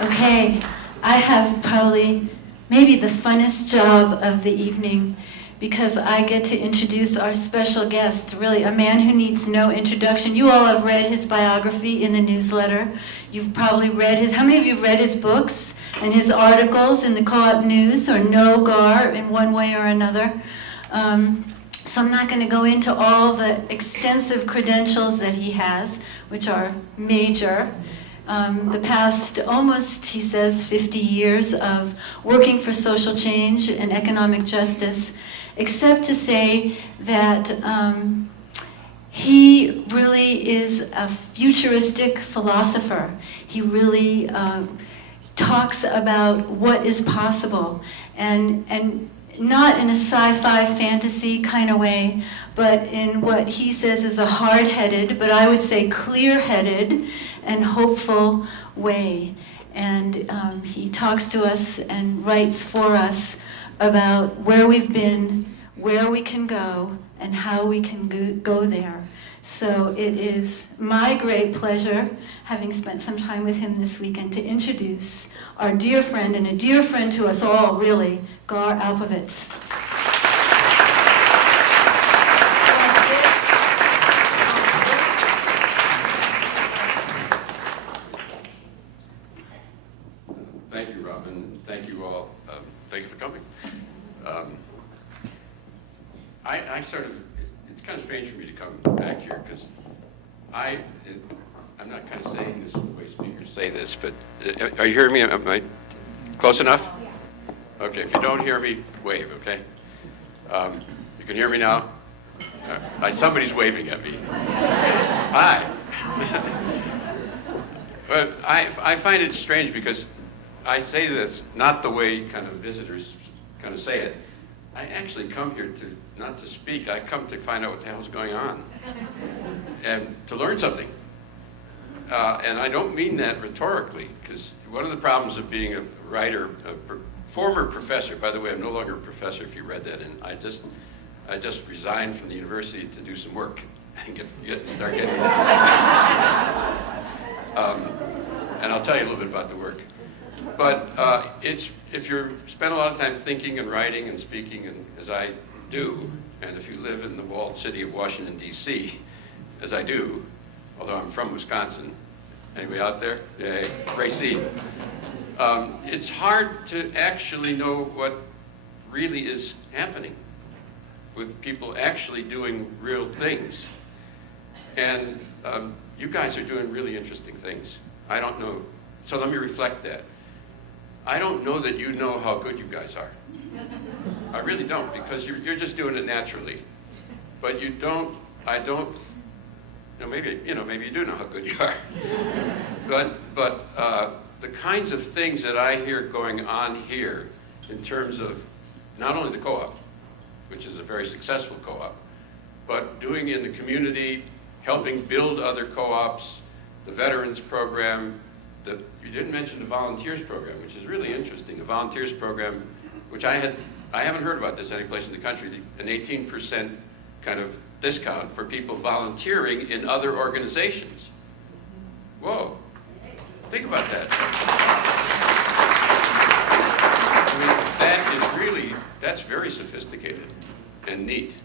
Okay, I have probably maybe the funnest job of the evening because I get to introduce our special guest, really a man who needs no introduction. You all have read his biography in the newsletter. You've probably read his, how many of you have read his books and his articles in the Co-op News or know Gar in one way or another? So I'm not going to go into all the extensive credentials that he has, which are major. The past almost, he says, 50 years of working for social change and economic justice, except to say that he really is a futuristic philosopher. He really talks about what is possible, and not in a sci-fi fantasy kind of way, but in what he says is a hard-headed, but I would say clear-headed and hopeful way. And he talks to us and writes for us about where we've been, where we can go, and how we can go there. So it is my great pleasure, having spent some time with him this weekend, to introduce our dear friend, and a dear friend to us all, really, Gar Alperovitz. Thank you, Robin. Thank you all. Thank you for coming. It's kind of strange for me to come back here because I'm not kind of saying this the way speakers say this, but are you hearing me? Am I close enough? Okay, if you don't hear me, wave, okay? You can hear me now? Somebody's waving at me. Hi. But I find it strange because I say this not the way kind of visitors kind of say it. I actually come here not to speak. I come to find out what the hell's going on and to learn something. And I don't mean that rhetorically, because one of the problems of being a writer, former professor, by the way, I'm no longer a professor if you read that, and I just resigned from the university to do some work and start getting and I'll tell you a little bit about the work. But if you spend a lot of time thinking and writing and speaking, and as I do, and if you live in the walled city of Washington, D.C., as I do, although I'm from Wisconsin. Anybody out there? Yeah, Gracie. It's hard to actually know what really is happening with people actually doing real things. And you guys are doing really interesting things. I don't know. So let me reflect that. I don't know that you know how good you guys are. I really don't, because you're just doing it naturally. But you don't, maybe you do know how good you are. But the kinds of things that I hear going on here in terms of not only the co-op, which is a very successful co-op, but doing in the community, helping build other co-ops, the veterans program, you didn't mention the volunteers program, which is really interesting. The volunteers program, which I haven't heard about this anyplace in the country, an 18% kind of discount for people volunteering in other organizations. Whoa, think about that. I mean, that's very sophisticated and neat.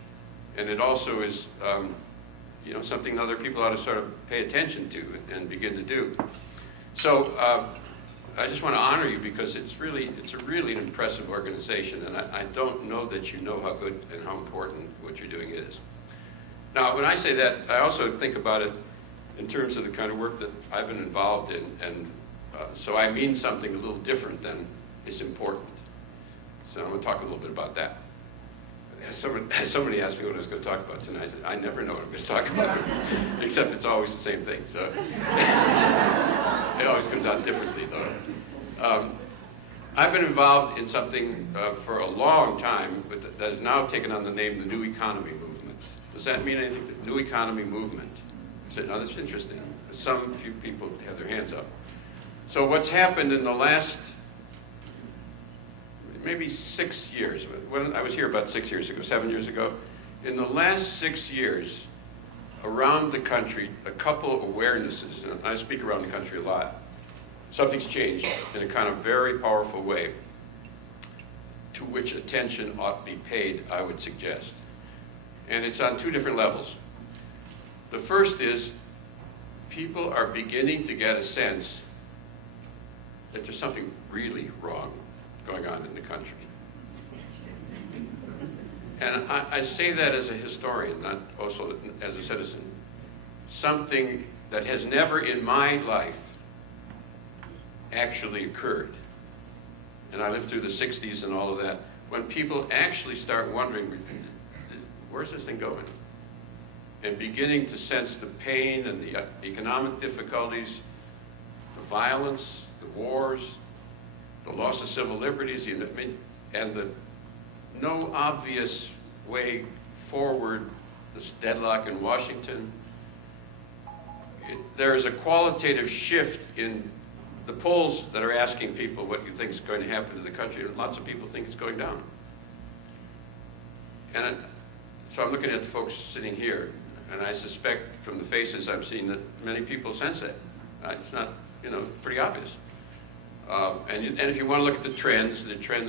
And it also is, something other people ought to sort of pay attention to and begin to do. So I just want to honor you because it's a really impressive organization, and I don't know that you know how good and how important what you're doing is. Now, when I say that, I also think about it in terms of the kind of work that I've been involved in, and so I mean something a little different than is important. So I'm going to talk a little bit about that. Somebody asked me what I was going to talk about tonight. I said, I never know what I'm going to talk about, except it's always the same thing. So it always comes out differently, though. I've been involved in something for a long time, but that has now taken on the name the New Economy Movement. Does that mean anything? The New Economy Movement. Now that's interesting. Some few people have their hands up. So what's happened in the last maybe 6 years, when I was here about 7 years ago, in the last 6 years, around the country, a couple of awarenesses, and I speak around the country a lot, something's changed in a kind of very powerful way to which attention ought to be paid, I would suggest. And it's on two different levels. The first is people are beginning to get a sense that there's something really wrong going on in the country. And I say that as a historian, not also as a citizen. Something that has never in my life actually occurred. And I lived through the 60s and all of that, when people actually start wondering, where's this thing going? And beginning to sense the pain and the economic difficulties, the violence, the wars, the loss of civil liberties, and the no obvious way forward, this deadlock in Washington. There is a qualitative shift in the polls that are asking people what you think is going to happen to the country, and lots of people think it's going down. And so I'm looking at the folks sitting here, and I suspect from the faces I'm seeing that many people sense that. It's not, pretty obvious. And if you want to look at the trends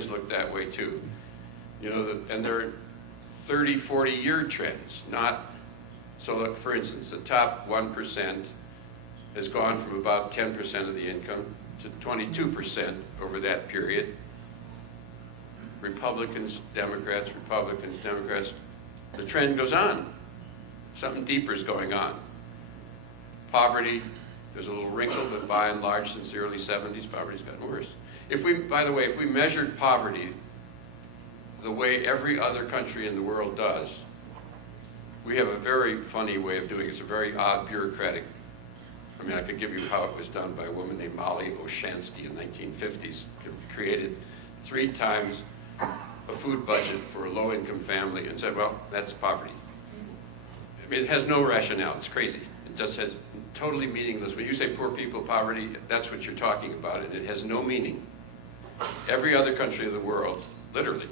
look that way too. And they're 30, 40-year trends, not, so look, for instance, the top 1% has gone from about 10% of the income to 22% over that period. Republicans, Democrats, the trend goes on. Something deeper is going on. Poverty, there's a little wrinkle, but by and large, since the early 70s, poverty's gotten worse. By the way, if we measured poverty the way every other country in the world does, we have a very funny way of doing it. It's a very odd bureaucratic. I could give you how it was done by a woman named Molly Oshansky in the 1950s. It created 3 times a food budget for a low-income family and said, well, that's poverty. It has no rationale. It's crazy. It just has totally meaningless. When you say poor people, poverty, that's what you're talking about, and it has no meaning. Every other country of the world, literally,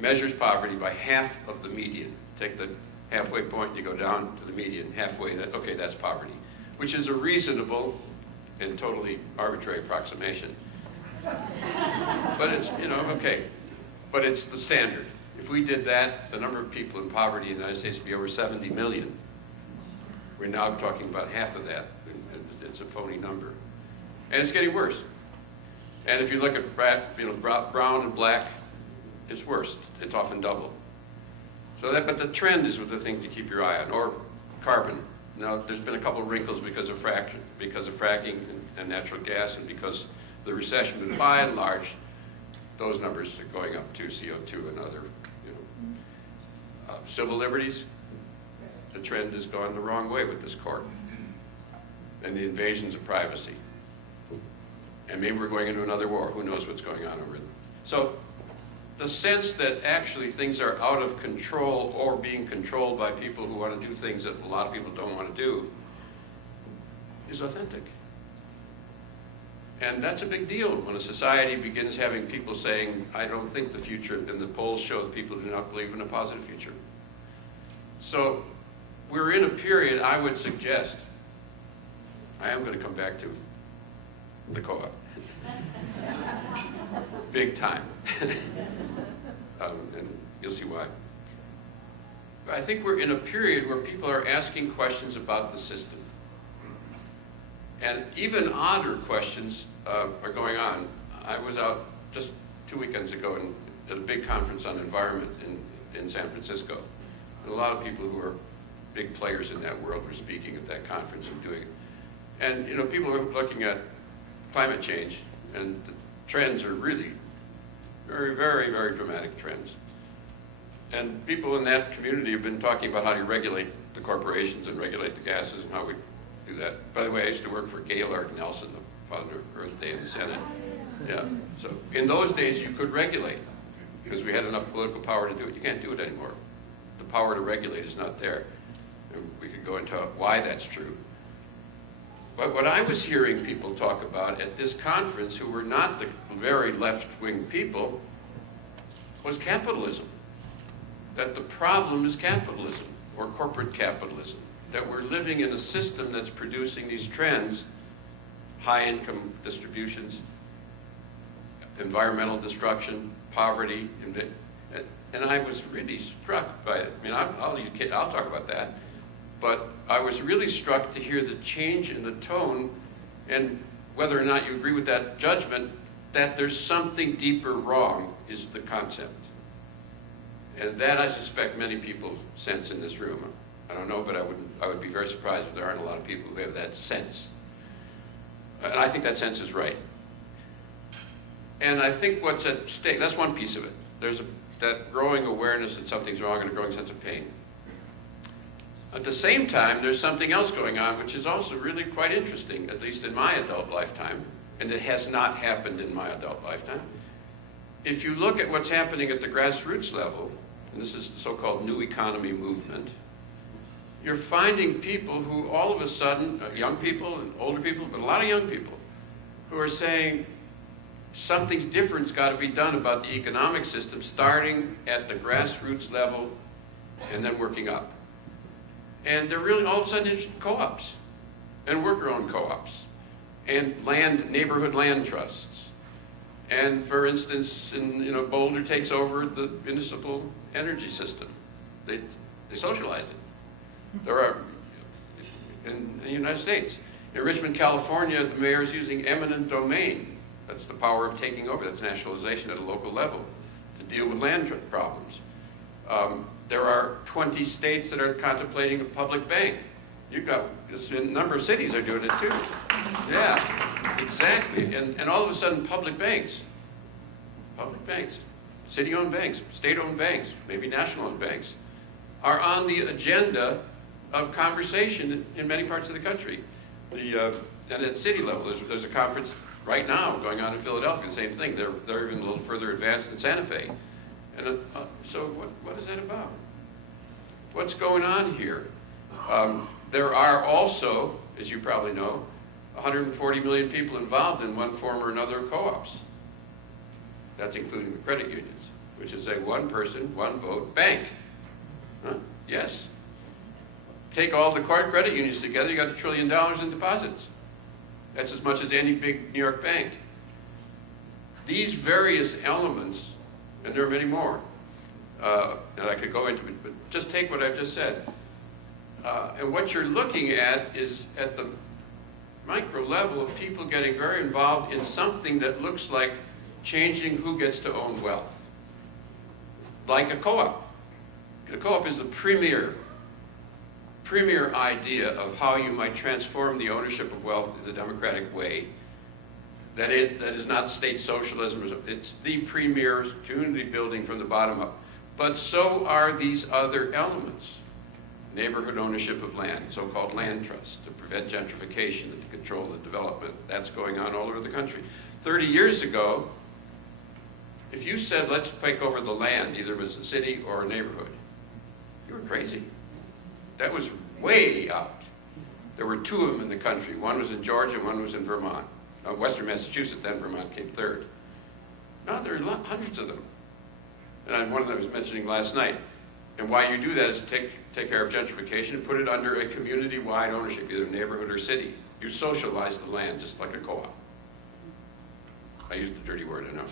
measures poverty by half of the median. Take the halfway point, you go down to the median, halfway, okay, that's poverty, which is a reasonable and totally arbitrary approximation. But it's, okay. But it's the standard. If we did that, the number of people in poverty in the United States would be over 70 million. We're now talking about half of that. It's a phony number. And it's getting worse. And if you look at brown and black, it's worse. It's often double. But the trend is the thing to keep your eye on, or carbon. Now, there's been a couple of wrinkles because of fracking and natural gas, and because of the recession, but by and large, those numbers are going up too, CO2 and other, civil liberties. The trend has gone the wrong way with this court, and the invasions of privacy. And maybe we're going into another war. Who knows what's going on over there. So the sense that actually things are out of control or being controlled by people who want to do things that a lot of people don't want to do is authentic. And that's a big deal when a society begins having people saying, I don't think the future, and the polls show that people do not believe in a positive future. So we're in a period, I would suggest, I am going to come back to the co-op. Big time. And you'll see why. I think we're in a period where people are asking questions about the system. And even odder questions are going on. I was out just 2 weekends ago at a big conference on environment in San Francisco. And a lot of people who are big players in that world were speaking at that conference and doing it. And people are looking at climate change, and the trends are really very, very, very dramatic trends. And people in that community have been talking about how do you regulate the corporations and regulate the gases and how we do that. By the way, I used to work for Gaylord Nelson, the father of Earth Day in the Senate. Yeah. So in those days, you could regulate because we had enough political power to do it. You can't do it anymore. The power to regulate is not there. And we could go into why that's true. But what I was hearing people talk about at this conference, who were not the very left-wing people, was capitalism. That the problem is capitalism, or corporate capitalism. That we're living in a system that's producing these trends high income distributions, environmental destruction, poverty, and I was really struck by it. I mean, I'll talk about that, but I was really struck to hear the change in the tone, and whether or not you agree with that judgment, that there's something deeper wrong is the concept. And that I suspect many people sense in this room. I don't know, but I would be very surprised if there aren't a lot of people who have that sense. And I think that sense is right. And I think what's at stake, that's one piece of it. There's that growing awareness that something's wrong and a growing sense of pain. At the same time, there's something else going on which is also really quite interesting, at least in my adult lifetime, and it has not happened in my adult lifetime. If you look at what's happening at the grassroots level, and this is the so-called new economy movement, you're finding people who all of a sudden, young people and older people, but a lot of young people, who are saying something's different's got to be done about the economic system, starting at the grassroots level and then working up. And they're really all of a sudden interested in co-ops and worker-owned co-ops and neighborhood land trusts. And for instance, Boulder takes over the municipal energy system. They socialized it. There are, in the United States, in Richmond, California, the mayor is using eminent domain. That's the power of taking over. That's nationalization at a local level to deal with land problems. There are 20 states that are contemplating a public bank. You've got a number of cities are doing it too. Yeah, exactly. And all of a sudden, public banks, city-owned banks, state-owned banks, maybe national-owned banks, are on the agenda of conversation in many parts of the country. And at city level, there's a conference right now going on in Philadelphia, the same thing. They're even a little further advanced in Santa Fe. And so what is that about? What's going on here? There are also, as you probably know, 140 million people involved in one form or another of co-ops. That's including the credit unions, which is a one person, one vote bank. Huh? Yes. Take all the credit unions together, you got $1 trillion in deposits. That's as much as any big New York bank. These various elements, and there are many more, and I could go into it, but just take what I've just said. And what you're looking at is at the micro level of people getting very involved in something that looks like changing who gets to own wealth. Like a co-op. The co-op is the premier idea of how you might transform the ownership of wealth in a democratic way. That is not state socialism. It's the premier community building from the bottom up. But so are these other elements. Neighborhood ownership of land, so-called land trusts, to prevent gentrification and to control the development. That's going on all over the country. 30 years ago, if you said, let's take over the land, either it was a city or a neighborhood, you were crazy. That was way out. There were two of them in the country. One was in Georgia, one was in Vermont. Western Massachusetts, then Vermont came third. Now there are hundreds of them. And one that I was mentioning last night. And why you do that is to take care of gentrification and put it under a community-wide ownership, either neighborhood or city. You socialize the land just like a co-op. I used the dirty word, I know.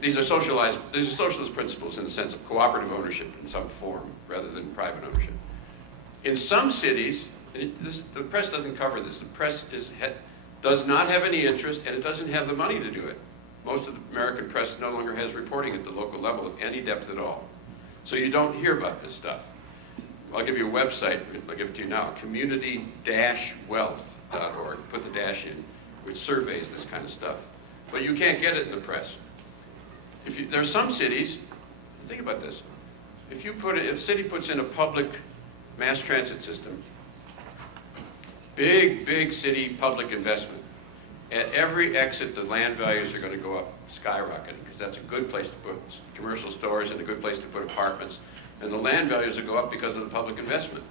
These are socialist principles in the sense of cooperative ownership in some form rather than private ownership. In some cities, the press doesn't cover this. The press does not have any interest, and it doesn't have the money to do it. Most of the American press no longer has reporting at the local level of any depth at all. So you don't hear about this stuff. I'll give you a website, I'll give it to you now, community-wealth.org, put the dash in, which surveys this kind of stuff. But you can't get it in the press. There are some cities, think about this, if a city puts in a public mass transit system, big city public investment, at every exit, the land values are going to go up, skyrocketing, because that's a good place to put commercial stores and a good place to put apartments. And the land values will go up because of the public investment.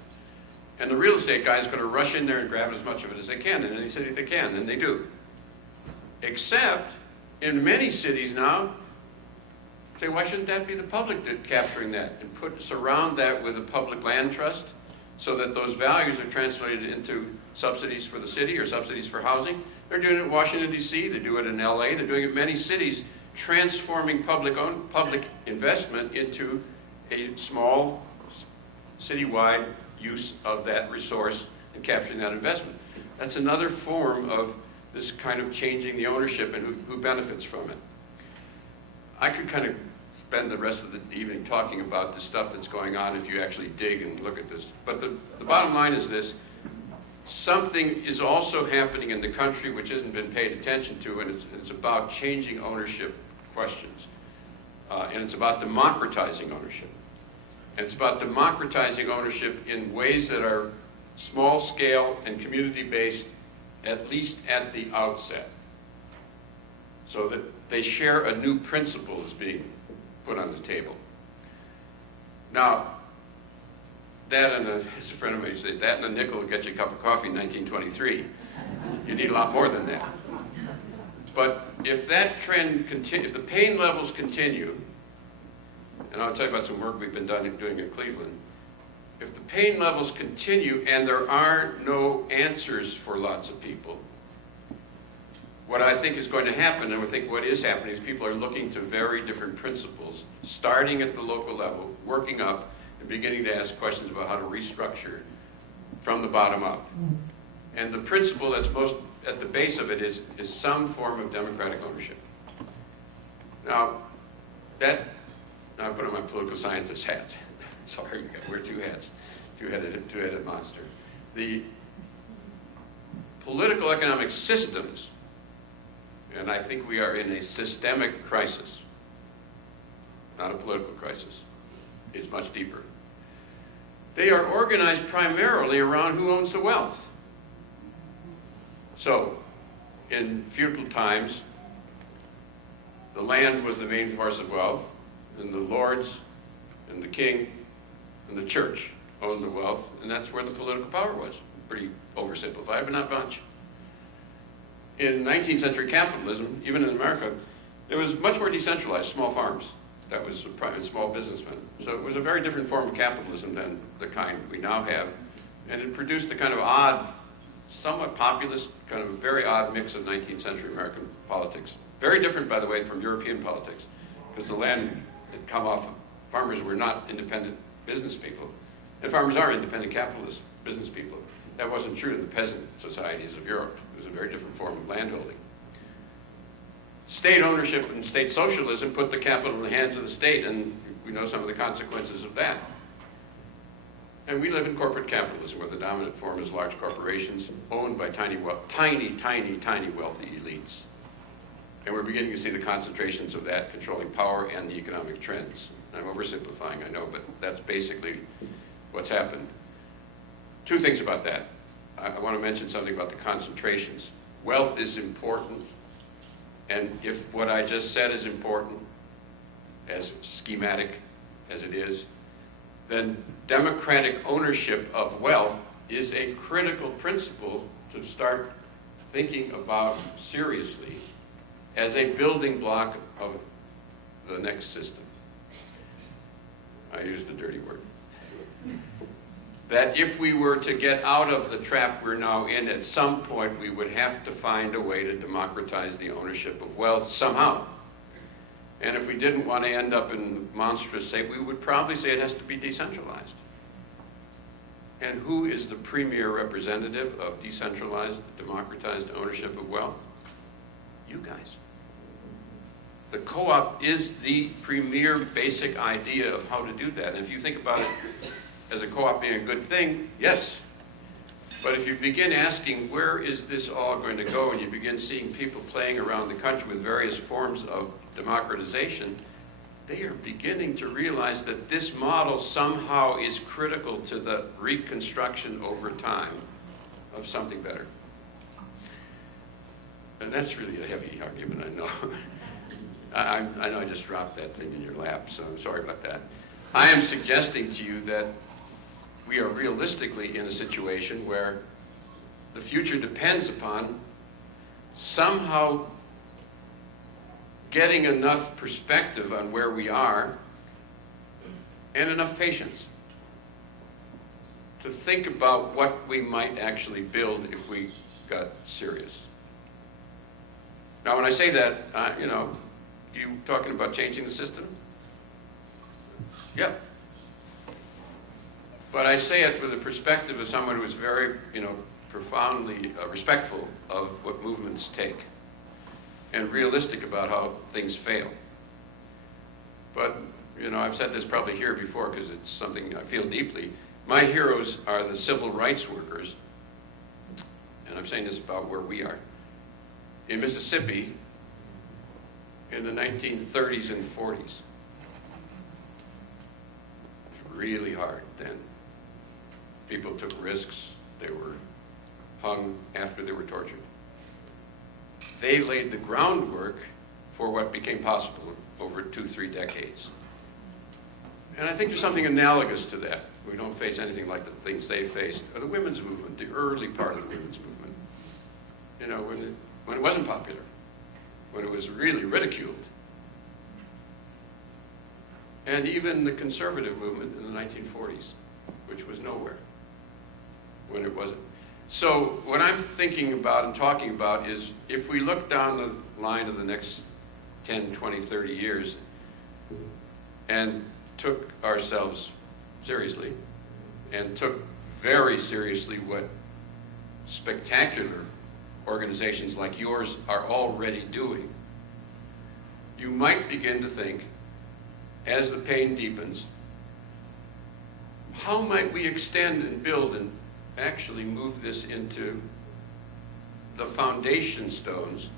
And the real estate guy is going to rush in there and grab as much of it as they can in any city they can, and they do. Except, in many cities now, say, why shouldn't that be the public capturing that and surround that with a public land trust so that those values are translated into subsidies for the city or subsidies for housing. They're doing it in Washington, D.C., they do it in L.A., they're doing it in many cities, transforming public investment into a small citywide use of that resource and capturing that investment. That's another form of this kind of changing the ownership and who benefits from it. I could kind of spend the rest of the evening talking about the stuff that's going on if you actually dig and look at this. But the bottom line is this: something is also happening in the country which hasn't been paid attention to, and it's about changing ownership questions. And it's about democratizing ownership. And it's about democratizing ownership in ways that are small scale and community based, at least at the outset, so that they share a new principle is being put on the table. Now, that and as a friend of mine said, that and a nickel will get you a cup of coffee in 1923. You need a lot more than that. But if that trend continues, if the pain levels continue, and I'll tell you about some work we've been doing in Cleveland, if the pain levels continue and there are no answers for lots of people, what I think is going to happen, and I think what is happening, is people are looking to very different principles, starting at the local level, working up, and beginning to ask questions about how to restructure from the bottom up. And the principle that's most at the base of it is some form of democratic ownership. Now, I put on my political scientist hat. Sorry, I wear two hats, two-headed monster. The political economic systems, and I think we are in a systemic crisis, not a political crisis. It's much deeper. They are organized primarily around who owns the wealth. So, in feudal times, the land was the main source of wealth, and the lords and the king and the church owned the wealth, and that's where the political power was. Pretty oversimplified, but not much. In 19th century capitalism, even in America, it was much more decentralized, small farms. That was private small businessmen. So it was a very different form of capitalism than the kind we now have, and it produced a kind of odd, somewhat populist, kind of a very odd mix of 19th century American politics. Very different, by the way, from European politics, because the land had come off of farmers were not independent business people, and farmers are independent capitalist business people. That wasn't true in the peasant societies of Europe. It was a very different form of landholding. State ownership and state socialism put the capital in the hands of the state, and we know some of the consequences of that. And we live in corporate capitalism, where the dominant form is large corporations owned by tiny, tiny wealthy elites. And we're beginning to see the concentrations of that controlling power and the economic trends. I'm oversimplifying, I know, but that's basically what's happened. Two things about that. I want to mention something about the concentrations. Wealth is important, and if what I just said is important, as schematic as it is, then democratic ownership of wealth is a critical principle to start thinking about seriously as a building block of the next system. I used a dirty word. That if we were to get out of the trap we're now in, at some point we would have to find a way to democratize the ownership of wealth somehow. And if we didn't want to end up in monstrous state, we would probably say it has to be decentralized. And who is the premier representative of decentralized, democratized ownership of wealth? You guys. The co-op is the premier basic idea of how to do that. And if you think about it as a co-op being a good thing, yes. But if you begin asking, where is this all going to go, and you begin seeing people playing around the country with various forms of democratization, they are beginning to realize that this model somehow is critical to the reconstruction over time of something better. And that's really a heavy argument, I know. I know I just dropped that thing in your lap, so I'm sorry about that. I am suggesting to you that we are realistically in a situation where the future depends upon somehow getting enough perspective on where we are and enough patience to think about what we might actually build if we got serious. Now, when I say that, you talking about changing the system? Yep. But I say it with the perspective of someone who is very, profoundly respectful of what movements take and realistic about how things fail. But, I've said this probably here before because it's something I feel deeply. My heroes are the civil rights workers, and I'm saying this about where we are. In Mississippi, in the 1930s and 40s, it was really hard then. People took risks. They were hung after they were tortured. They laid the groundwork for what became possible over 2-3 decades. And I think there's something analogous to that. We don't face anything like the things they faced, or the women's movement, the early part of the women's movement. When it wasn't popular, when it was really ridiculed. And even the conservative movement in the 1940s, which was nowhere when it wasn't. So what I'm thinking about and talking about is if we look down the line of the next 10, 20, 30 years and took ourselves seriously and took very seriously what spectacular organizations like yours are already doing, you might begin to think, as the pain deepens, how might we extend and build and actually move this into the foundation stones?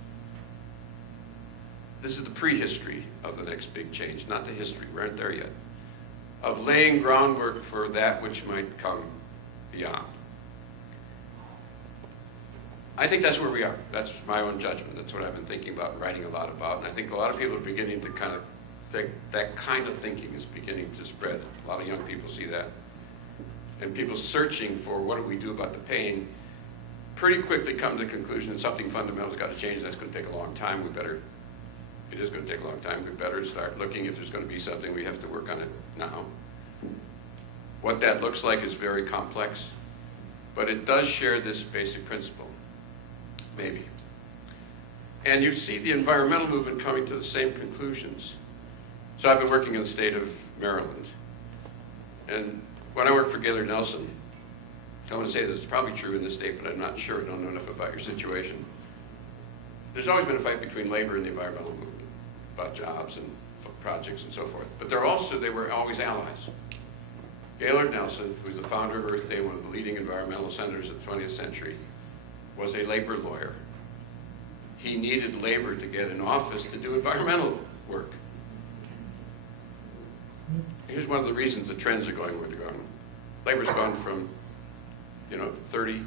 This is the prehistory of the next big change, not the history, we aren't there yet, of laying groundwork for that which might come beyond. I think that's where we are. That's my own judgment. That's what I've been thinking about and writing a lot about. And I think a lot of people are beginning to kind of think that kind of thinking is beginning to spread. A lot of young people see that. And people searching for what do we do about the pain pretty quickly come to the conclusion that something fundamental has got to change, and that's going to take a long time. It is going to take a long time. We better start looking if there's going to be something. We have to work on it now. What that looks like is very complex, but it does share this basic principle. Maybe. And you see the environmental movement coming to the same conclusions. So I've been working in the state of Maryland. And when I worked for Gaylord Nelson, I want to say this is probably true in this state, but I'm not sure. I don't know enough about your situation. There's always been a fight between labor and the environmental movement about jobs and projects and so forth. But they were always allies. Gaylord Nelson, who's the founder of Earth Day, one of the leading environmental senators of the 20th century, was a labor lawyer. He needed labor to get in office to do environmental work. Here's one of the reasons the trends are going where they're going. Labor's gone from, 34%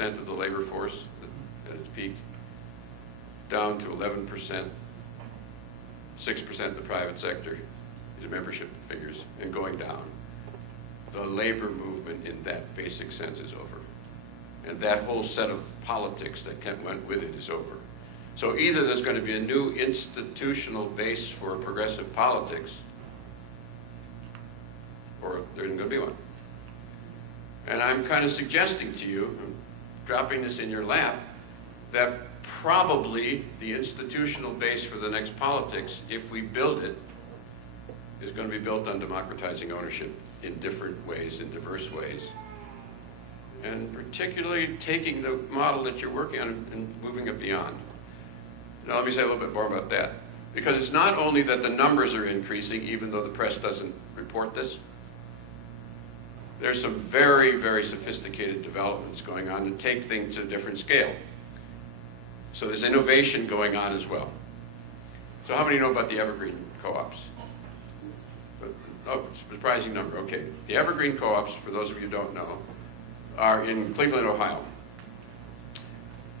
of the labor force at its peak, down to 11%, 6% in the private sector, these are membership figures, and going down. The labor movement in that basic sense is over. And that whole set of politics that went with it is over. So either there's going to be a new institutional base for progressive politics, or there isn't going to be one. And I'm kind of suggesting to you, I'm dropping this in your lap, that probably the institutional base for the next politics, if we build it, is going to be built on democratizing ownership in different ways, in diverse ways. And particularly taking the model that you're working on and moving it beyond. Now let me say a little bit more about that. Because it's not only that the numbers are increasing, even though the press doesn't report this. There's some very, very sophisticated developments going on to take things to a different scale. So there's innovation going on as well. So how many know about the evergreen co-ops? Oh, surprising number, okay. The evergreen co-ops, for those of you who don't know, are in Cleveland, Ohio.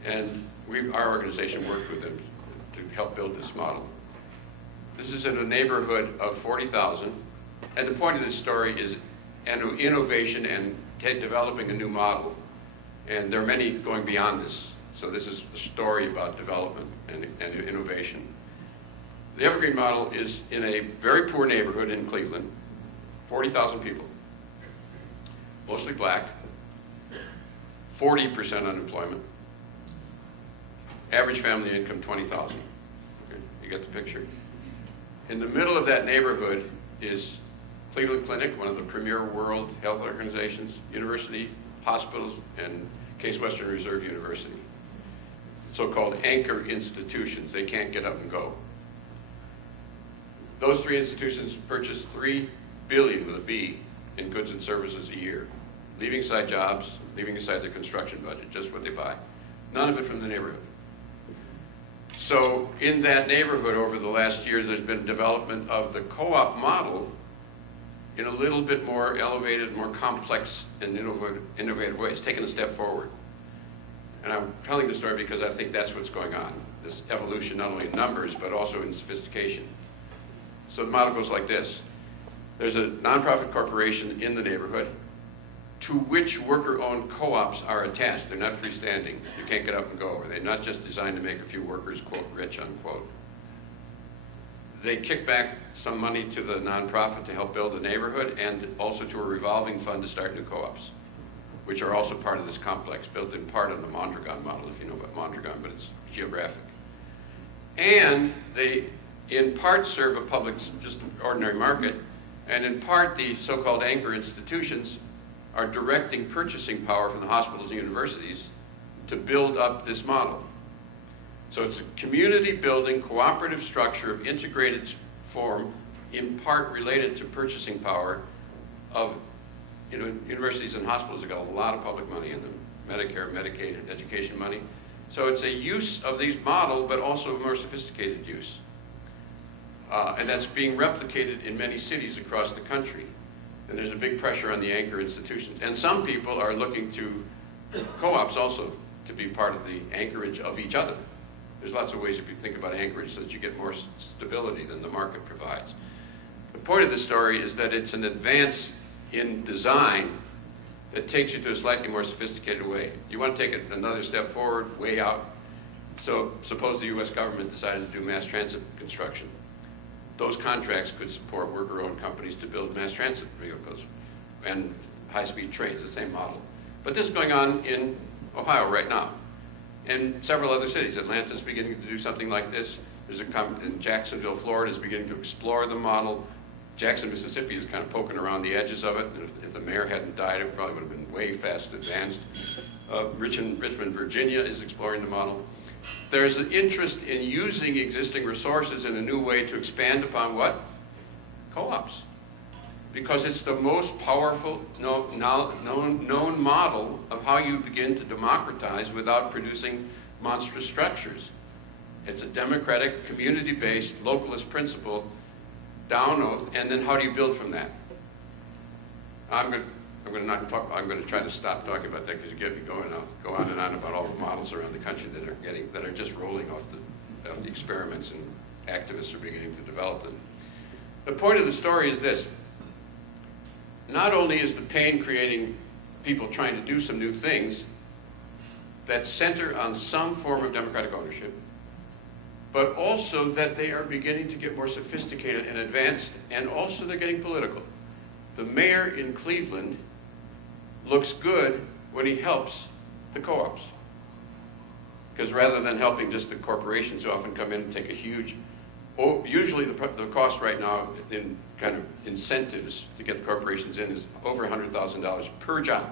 And our organization worked with them to help build this model. This is in a neighborhood of 40,000. And the point of this story is innovation and developing a new model. And there are many going beyond this. So this is a story about development and innovation. The evergreen model is in a very poor neighborhood in Cleveland, 40,000 people. mostly black, 40% unemployment, average family income $20,000. Okay, you get the picture? In the middle of that neighborhood is Cleveland Clinic, one of the premier world health organizations, university, hospitals, and Case Western Reserve University. So-called anchor institutions. They can't get up and go. Those three institutions purchase $3 billion with a B in goods and services a year, leaving aside jobs, leaving aside their construction budget, just what they buy. None of it from the neighborhood. So in that neighborhood over the last years, there's been development of the co-op model in a little bit more elevated, more complex and innovative way. It's taken a step forward. And I'm telling this story because I think that's what's going on, this evolution not only in numbers, but also in sophistication. So the model goes like this. There's a nonprofit corporation in the neighborhood to which worker-owned co-ops are attached. They're not freestanding. You can't get up and go. They're not just designed to make a few workers, quote, rich, unquote. They kick back some money to the nonprofit to help build the neighborhood and also to a revolving fund to start new co-ops, which are also part of this complex, built in part on the Mondragon model, if you know about Mondragon, but it's geographic. And they, in part, serve a public, just ordinary market, and in part, the so-called anchor institutions are directing purchasing power from the hospitals and universities to build up this model. So it's a community-building, cooperative structure of integrated form, in part related to purchasing power of universities and hospitals have got a lot of public money in them, Medicare, Medicaid, education money. So it's a use of these model, but also a more sophisticated use. And that's being replicated in many cities across the country. And there's a big pressure on the anchor institutions. And some people are looking to co-ops also to be part of the anchorage of each other. There's lots of ways you can think about anchorage so that you get more stability than the market provides. The point of the story is that it's an advance in design that takes you to a slightly more sophisticated way. You want to take it another step forward, way out. So suppose the US government decided to do mass transit construction. Those contracts could support worker-owned companies to build mass transit vehicles and high-speed trains, the same model. But this is going on in Ohio right now, and several other cities. Atlanta's beginning to do something like this. There's in Jacksonville, Florida is beginning to explore the model. Jackson, Mississippi is kind of poking around the edges of it. And if the mayor hadn't died, it probably would have been way fast advanced. Richmond, Virginia is exploring the model. There's an interest in using existing resources in a new way to expand upon what? Co-ops. Because it's the most powerful known model of how you begin to democratize without producing monstrous structures. It's a democratic, community-based, localist principle, down oath, and then how do you build from that? I'm going to try to stop talking about that because you get me going. I'll go on and on about all the models around the country that are just rolling off the experiments, and activists are beginning to develop them. The point of the story is this. Not only is the pain creating people trying to do some new things that center on some form of democratic ownership, but also that they are beginning to get more sophisticated and advanced, and also they're getting political. The mayor in Cleveland looks good when he helps the co-ops. Because rather than helping just the corporations who often come in and take a huge, usually the cost right now in kind of incentives to get the corporations in is over $100,000 per job,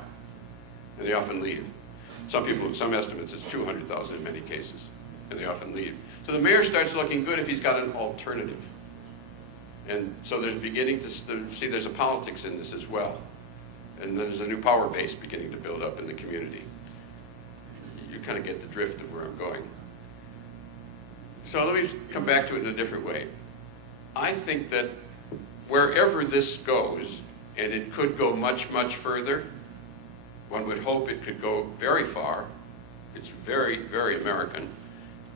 and they often leave. Some estimates it's $200,000 in many cases, and they often leave. So the mayor starts looking good if he's got an alternative. And so there's beginning to see there's a politics in this as well. And there's a new power base beginning to build up in the community. You kind of get the drift of where I'm going. So let me come back to it in a different way. I think that wherever this goes, and it could go much, much further, one would hope it could go very far. It's very, very American.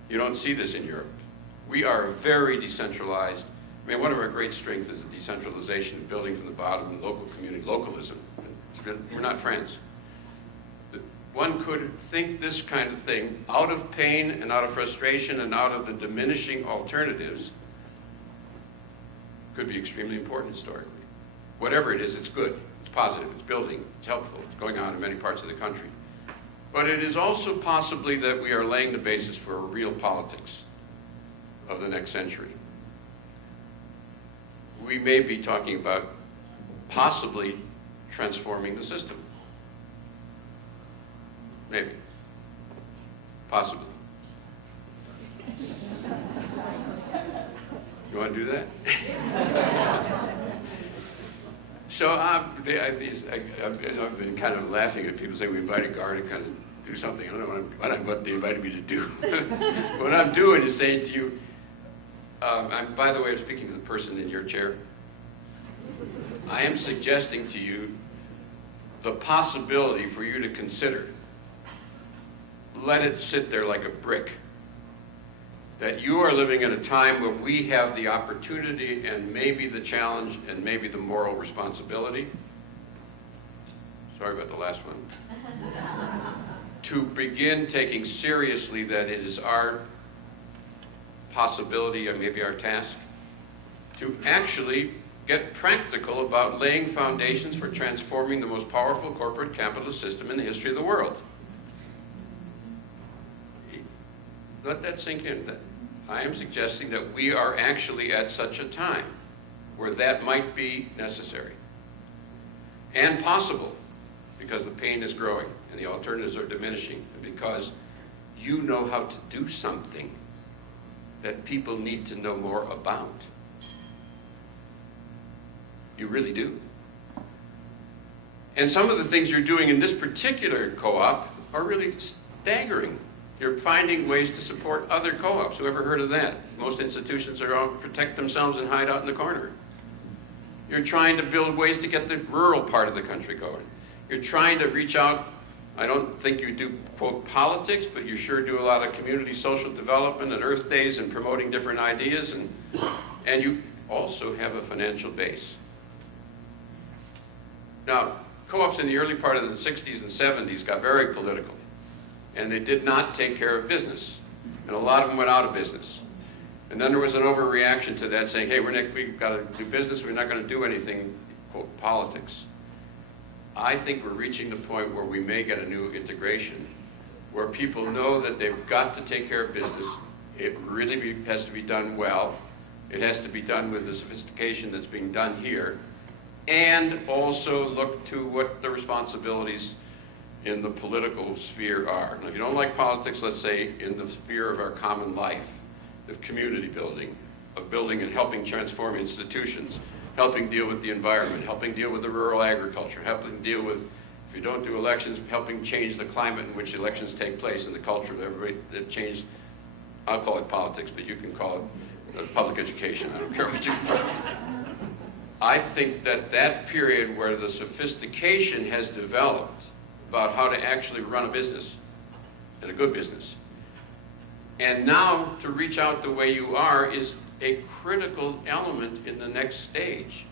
You don't see this in Europe. We are very decentralized. I mean, one of our great strengths is the decentralization, building from the bottom, and local community, localism. We're not France. One could think this kind of thing out of pain and out of frustration and out of the diminishing alternatives could be extremely important historically. Whatever it is, it's good. It's positive, it's building, it's helpful, it's going on in many parts of the country. But it is also possibly that we are laying the basis for a real politics of the next century. We may be talking about possibly transforming the system. Maybe. Possibly. You want to do that? So I've been kind of laughing at people saying we invited Gar to kind of do something. I don't know what they invited me to do. What I'm doing is saying to you, by the way, I'm speaking to the person in your chair. I am suggesting to you the possibility for you to consider. Let it sit there like a brick. That you are living at a time when we have the opportunity and maybe the challenge and maybe the moral responsibility. Sorry about the last one. To begin taking seriously that it is our possibility and maybe our task to actually get practical about laying foundations for transforming the most powerful corporate capitalist system in the history of the world. Let that sink in. I am suggesting that we are actually at such a time where that might be necessary and possible, because the pain is growing and the alternatives are diminishing, and because you know how to do something that people need to know more about. You really do. And some of the things you're doing in this particular co-op are really staggering. You're finding ways to support other co-ops. Who ever heard of that? Most institutions are all protect themselves and hide out in the corner. You're trying to build ways to get the rural part of the country going. You're trying to reach out. I don't think you do, quote, politics, but you sure do a lot of community social development and Earth Days and promoting different ideas. And you also have a financial base. Now, co-ops in the early part of the 60s and 70s got very political. And they did not take care of business. And a lot of them went out of business. And then there was an overreaction to that, saying, hey, we've got to do business, we're not going to do anything, quote, politics. I think we're reaching the point where we may get a new integration, where people know that they've got to take care of business. It really has to be done well. It has to be done with the sophistication that's being done here. And also look to what the responsibilities in the political sphere are. Now, if you don't like politics, let's say in the sphere of our common life, of community building, of building and helping transform institutions, helping deal with the environment, helping deal with the rural agriculture, helping deal with, if you don't do elections, helping change the climate in which elections take place and the culture of everybody that changed. I'll call it politics, but you can call it public education. I don't care what you call it. I think that that period where the sophistication has developed about how to actually run a business, and a good business, and now to reach out the way you are is a critical element in the next stage.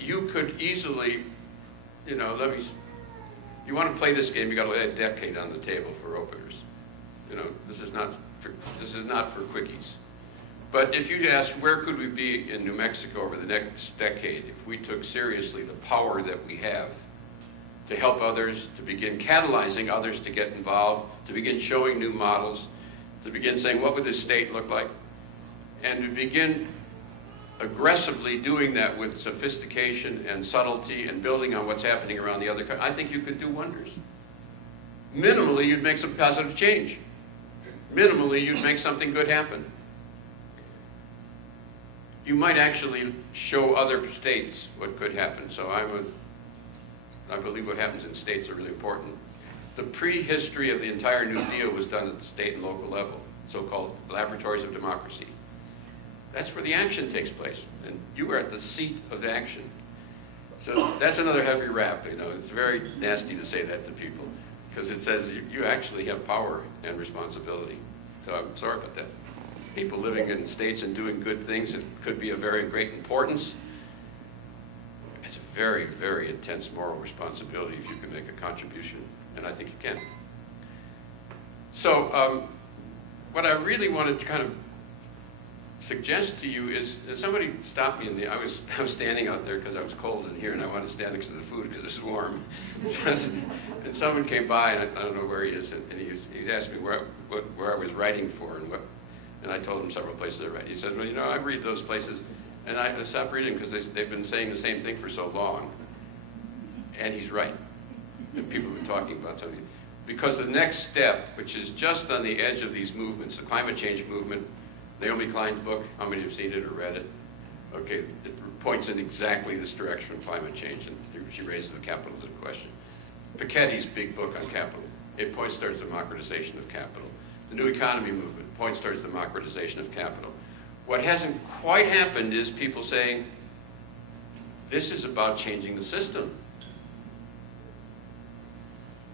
You could easily, you want to play this game, you got to lay a decade on the table for openers. This is not for quickies. But if you ask, where could we be in New Mexico over the next decade if we took seriously the power that we have to help others, to begin catalyzing others to get involved, to begin showing new models, to begin saying, what would this state look like? And to begin aggressively doing that with sophistication and subtlety and building on what's happening around the other country, I think you could do wonders. Minimally, you'd make some positive change. Minimally, you'd make something good happen. You might actually show other states what could happen. So I believe what happens in states are really important. The prehistory of the entire New Deal was done at the state and local level, so-called laboratories of democracy. That's where the action takes place, and you are at the seat of action. So that's another heavy rap, It's very nasty to say that to people, because it says you actually have power and responsibility. So I'm sorry about that. People living in states and doing good things, it could be of very great importance. It's a very, very intense moral responsibility if you can make a contribution, and I think you can. So what I really wanted to kind of suggest to you is, somebody stopped me I was standing out there because I was cold in here and I wanted to stand next to the food because it was warm. And someone came by, and I don't know where he is, and he asked me where I was writing for and I told him several places I write. He said, well, you know, I read those places, and I stopped reading because they've been saying the same thing for so long. And he's right. And people have been talking about something. Because the next step, which is just on the edge of these movements, the climate change movement, Naomi Klein's book, how many have seen it or read it? Okay, it points in exactly this direction of climate change, and she raises the capitalism question. Piketty's big book on capital, it points towards democratization of capital. The new economy movement points towards democratization of capital. What hasn't quite happened is people saying, this is about changing the system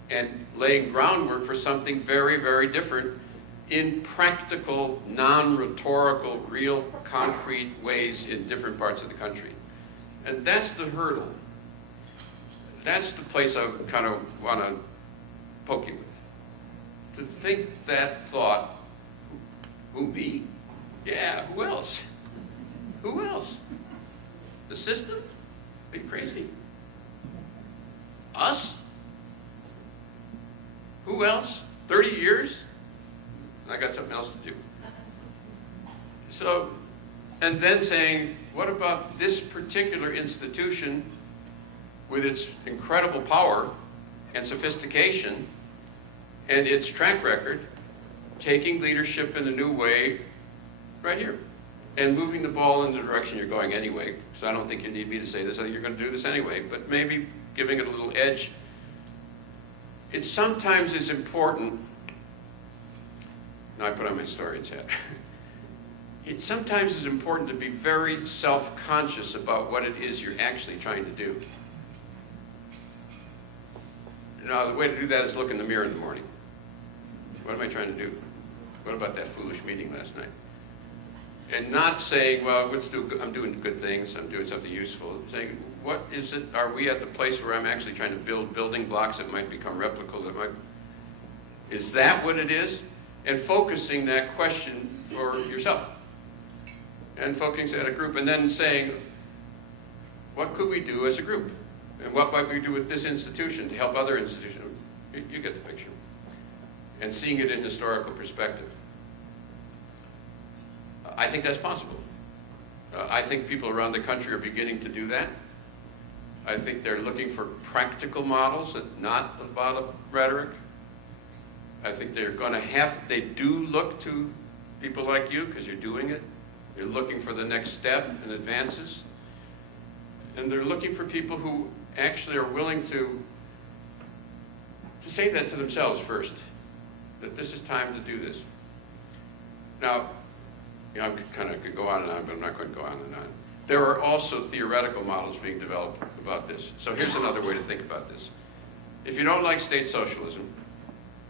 and laying groundwork for something very, very different in practical, non-rhetorical, real, concrete ways in different parts of the country. And that's the hurdle. That's the place I kind of want to poke you with. To think that thought, who, me? Yeah, who else? Who else? The system? Are you crazy? Us? Who else? 30 years? I got something else to do. So, and then saying, what about this particular institution with its incredible power and sophistication and its track record, taking leadership in a new way right here and moving the ball in the direction you're going anyway, because I don't think you need me to say this, you're going to do this anyway, but maybe giving it a little edge. It sometimes is important. Now I put on my historian's hat. It sometimes is important to be very self-conscious about what it is you're actually trying to do. Now, the way to do that is look in the mirror in the morning. What am I trying to do? What about that foolish meeting last night? And not saying, well, I'm doing good things, I'm doing something useful. Saying, what is it, are we at the place where I'm actually trying to build building blocks that might become replicable? Is that what it is? And focusing that question for yourself. And focusing at a group, and then saying, what could we do as a group? And what might we do with this institution to help other institutions? You get the picture. And seeing it in historical perspective. I think that's possible. I think people around the country are beginning to do that. I think they're looking for practical models and not a lot of rhetoric. I think they're going to they do look to people like you because you're doing it. You're looking for the next step and advances. And they're looking for people who actually are willing to say that to themselves first, that this is time to do this. Now, I kind of could go on and on, but I'm not going to go on and on. There are also theoretical models being developed about this. So here's another way to think about this. If you don't like state socialism,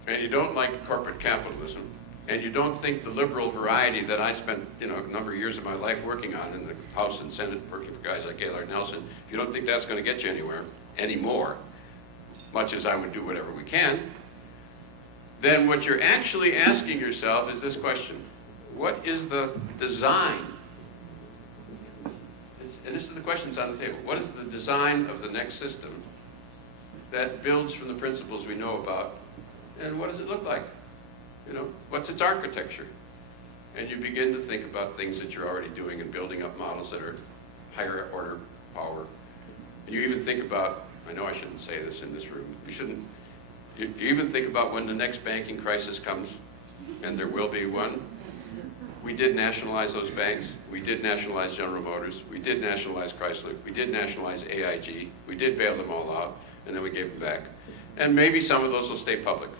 and you don't like corporate capitalism, and you don't think the liberal variety that I spent a number of years of my life working on in the House and Senate, working for guys like Gaylord Nelson, if you don't think that's going to get you anywhere anymore, much as I would do whatever we can, then what you're actually asking yourself is this question: what is the design? And this is the questions on the table. What is the design of the next system that builds from the principles we know about? And what does it look like? What's its architecture? And you begin to think about things that you're already doing and building up models that are higher order power. And you even think about, I know I shouldn't say this in this room, you even think about when the next banking crisis comes, and there will be one. We did nationalize those banks. We did nationalize General Motors. We did nationalize Chrysler. We did nationalize AIG. We did bail them all out, and then we gave them back. And maybe some of those will stay public.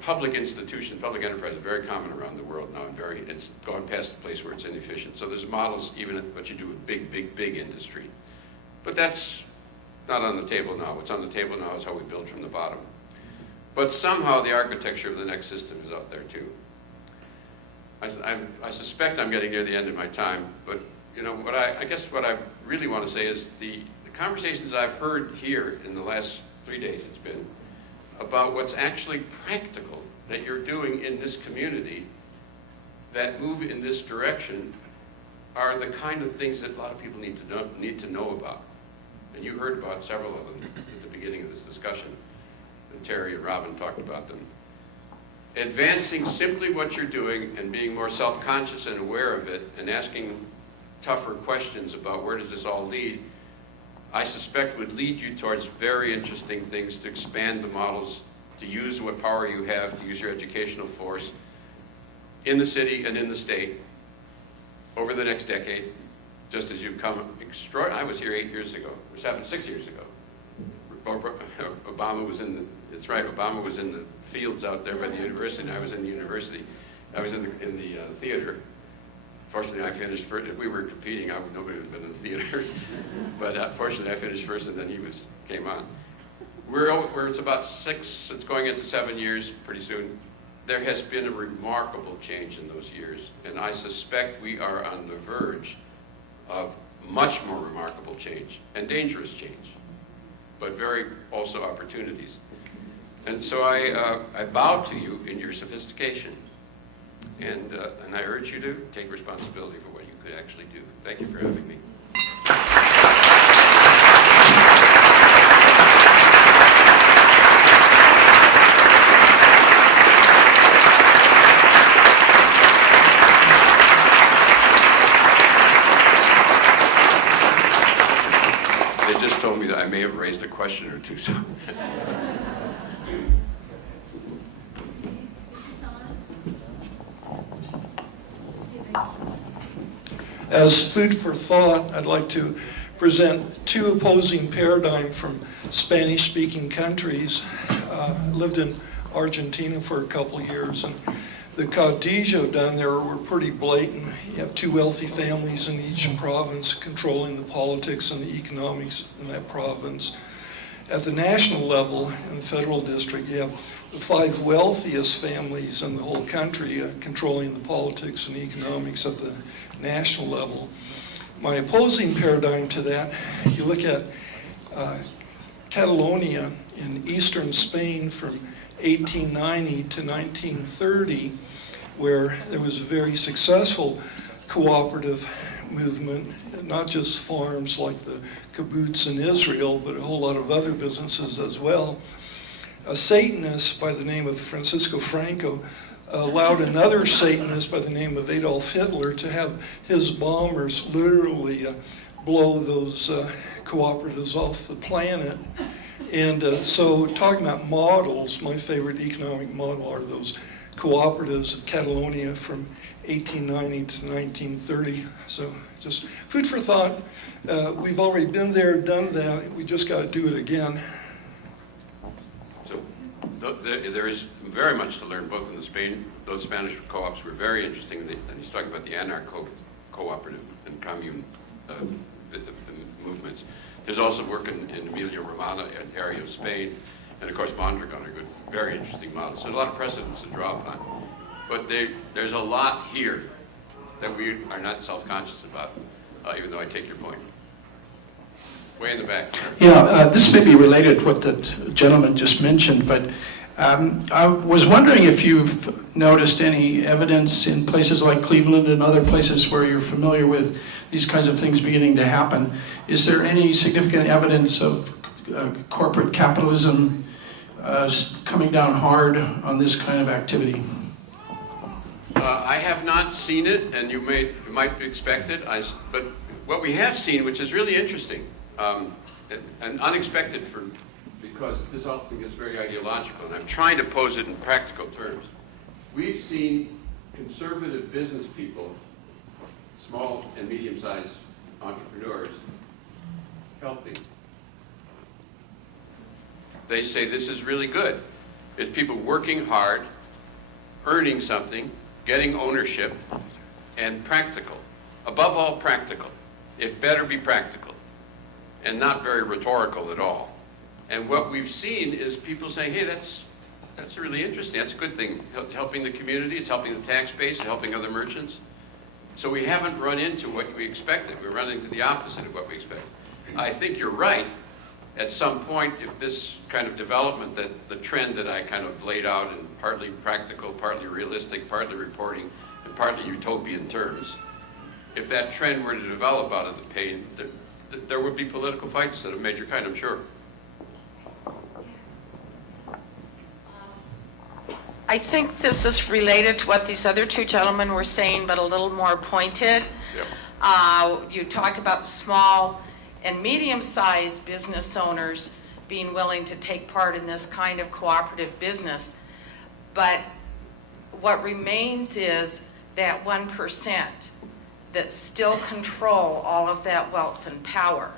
Public institutions, public enterprise is very common around the world now. It's gone past the place where it's inefficient. So there's models even at what you do with big industry. But that's not on the table now. What's on the table now is how we build from the bottom. But somehow the architecture of the next system is up there too. I suspect I'm getting near the end of my time, but I guess what I really want to say is the conversations I've heard here in the last 3 days it's been about what's actually practical that you're doing in this community that move in this direction are the kind of things that a lot of people need to know about. And you heard about several of them at the beginning of this discussion. And Terry and Robin talked about them. Advancing simply what you're doing and being more self-conscious and aware of it and asking tougher questions about where does this all lead, I suspect would lead you towards very interesting things to expand the models, to use what power you have, to use your educational force in the city and in the state over the next decade, just as you've come extraordinary. I was here 8 years ago, or 6 years ago. Obama was in the, it's right, Obama was in the fields out there by the university, and I was in the university. I was in the theater. Fortunately, I finished first. If we were competing, nobody would have been in the theater. But fortunately, I finished first, and then he came on. It's about 6, it's going into 7 years pretty soon. There has been a remarkable change in those years, and I suspect we are on the verge of much more remarkable change, and dangerous change, but very also opportunities. And so I bow to you in your sophistication, and I urge you to take responsibility for what you could actually do. Thank you for having me. They just told me that I may have raised a question or two. So. As food for thought, I'd like to present two opposing paradigms from Spanish-speaking countries. Lived in Argentina for a couple of years, and the caudillo down there were pretty blatant. You have two wealthy families in each province controlling the politics and the economics in that province. At the national level, in the federal district, you have the 5 wealthiest families in the whole country controlling the politics and economics of the national level. My opposing paradigm to that, you look at Catalonia in eastern Spain from 1890 to 1930, where there was a very successful cooperative movement, not just farms like the kibbutz in Israel, but a whole lot of other businesses as well. A Satanist by the name of Francisco Franco allowed another Satanist by the name of Adolf Hitler to have his bombers literally blow those cooperatives off the planet. And so talking about models, my favorite economic model are those cooperatives of Catalonia from 1890 to 1930. So just food for thought. We've already been there, done that. We just got to do it again. So there is very much to learn, both in those Spanish co-ops were very interesting, and he's talking about the anarcho-cooperative and commune movements. There's also work in Emilia-Romagna, an area of Spain, and of course Mondragon are good, very interesting models. So a lot of precedents to draw upon. But there's a lot here that we are not self-conscious about, even though I take your point. Way in the back. Yeah, this may be related to what the gentleman just mentioned, but I was wondering if you've noticed any evidence in places like Cleveland and other places where you're familiar with these kinds of things beginning to happen. Is there any significant evidence of corporate capitalism coming down hard on this kind of activity? I have not seen it, and you might expect it. But what we have seen, which is really interesting and unexpected because this often gets very ideological, and I'm trying to pose it in practical terms. We've seen conservative business people, small and medium-sized entrepreneurs, helping. They say this is really good. It's people working hard, earning something, getting ownership, and practical. Above all, practical. If better, be practical. And not very rhetorical at all. And what we've seen is people saying, hey, that's really interesting. That's a good thing. Helping the community, it's helping the tax base, and helping other merchants. So we haven't run into what we expected. We're running into the opposite of what we expected. I think you're right. At some point, if this kind of development, that the trend that I kind of laid out in partly practical, partly realistic, partly reporting, in partly utopian terms, if that trend were to develop out of the pain, there would be political fights of a major kind, I'm sure. I think this is related to what these other two gentlemen were saying, but a little more pointed. Yeah. You talk about small and medium-sized business owners being willing to take part in this kind of cooperative business. But what remains is that 1% that still control all of that wealth and power.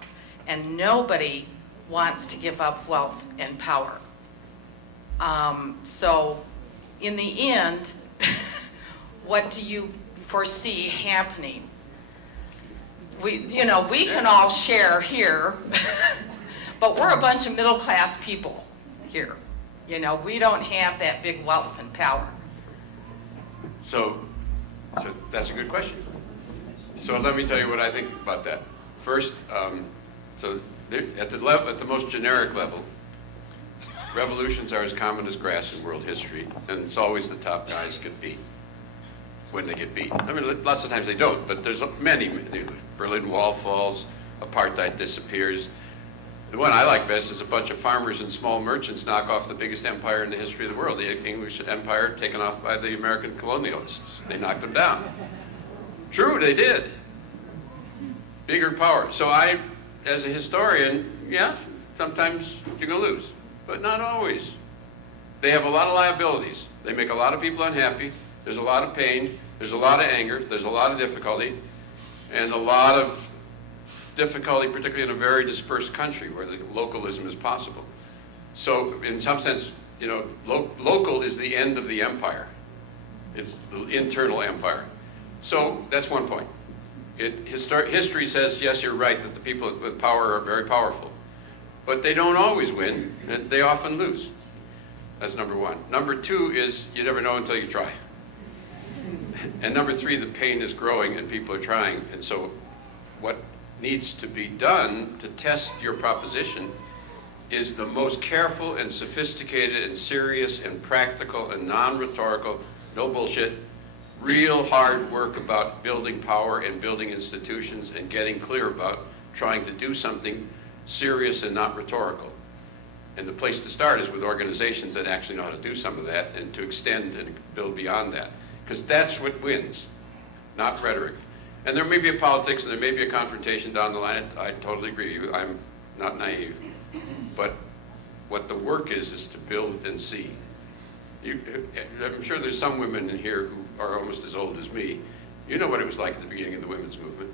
And nobody wants to give up wealth and power. So in the end, what do you foresee happening? We can all share here, but we're a bunch of middle-class people here. We don't have that big wealth and power. So that's a good question. So let me tell you what I think about that. First, at the most generic level, revolutions are as common as grass in world history, and it's always the top guys get beat when they get beat. I mean, lots of times they don't, but there's many. Berlin Wall falls, apartheid disappears. The one I like best is a bunch of farmers and small merchants knock off the biggest empire in the history of the world, the English Empire, taken off by the American colonialists. They knocked them down. True, they did. Bigger power. So I, as a historian, yeah, sometimes you're going to lose, but not always. They have a lot of liabilities. They make a lot of people unhappy. There's a lot of pain. There's a lot of anger. There's a lot of difficulty. And a lot of difficulty, particularly in a very dispersed country where the localism is possible. So in some sense, local is the end of the empire. It's the internal empire. So that's one point. History says, yes, you're right, that the people with power are very powerful. But they don't always win, and they often lose. That's number one. Number two is you never know until you try. And number three, the pain is growing and people are trying. And so what needs to be done to test your proposition is the most careful and sophisticated and serious and practical and non-rhetorical, no bullshit, real hard work about building power and building institutions and getting clear about trying to do something serious and not rhetorical. And the place to start is with organizations that actually know how to do some of that and to extend and build beyond that. Because that's what wins, not rhetoric. And there may be a politics and there may be a confrontation down the line. I totally agree with you. I'm not naive. But what the work is to build and see. I'm sure there's some women in here who are almost as old as me. You know what it was like at the beginning of the women's movement.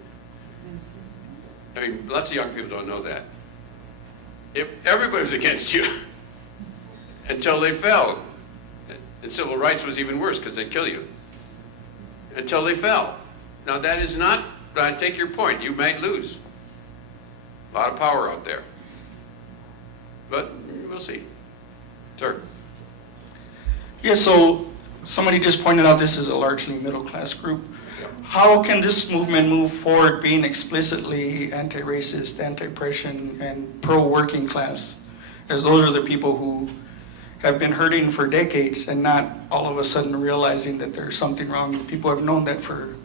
I mean, lots of young people don't know that. Everybody was against you until they fell. And civil rights was even worse because they'd kill you. Until they fell. Now that is not, I take your point, you might lose. A lot of power out there. But we'll see. Sir. Yeah, so somebody just pointed out this is a largely middle-class group. Yep. How can this movement move forward being explicitly anti-racist, anti-oppression, and pro-working class? As those are the people who have been hurting for decades and not all of a sudden realizing that there's something wrong. People have known that for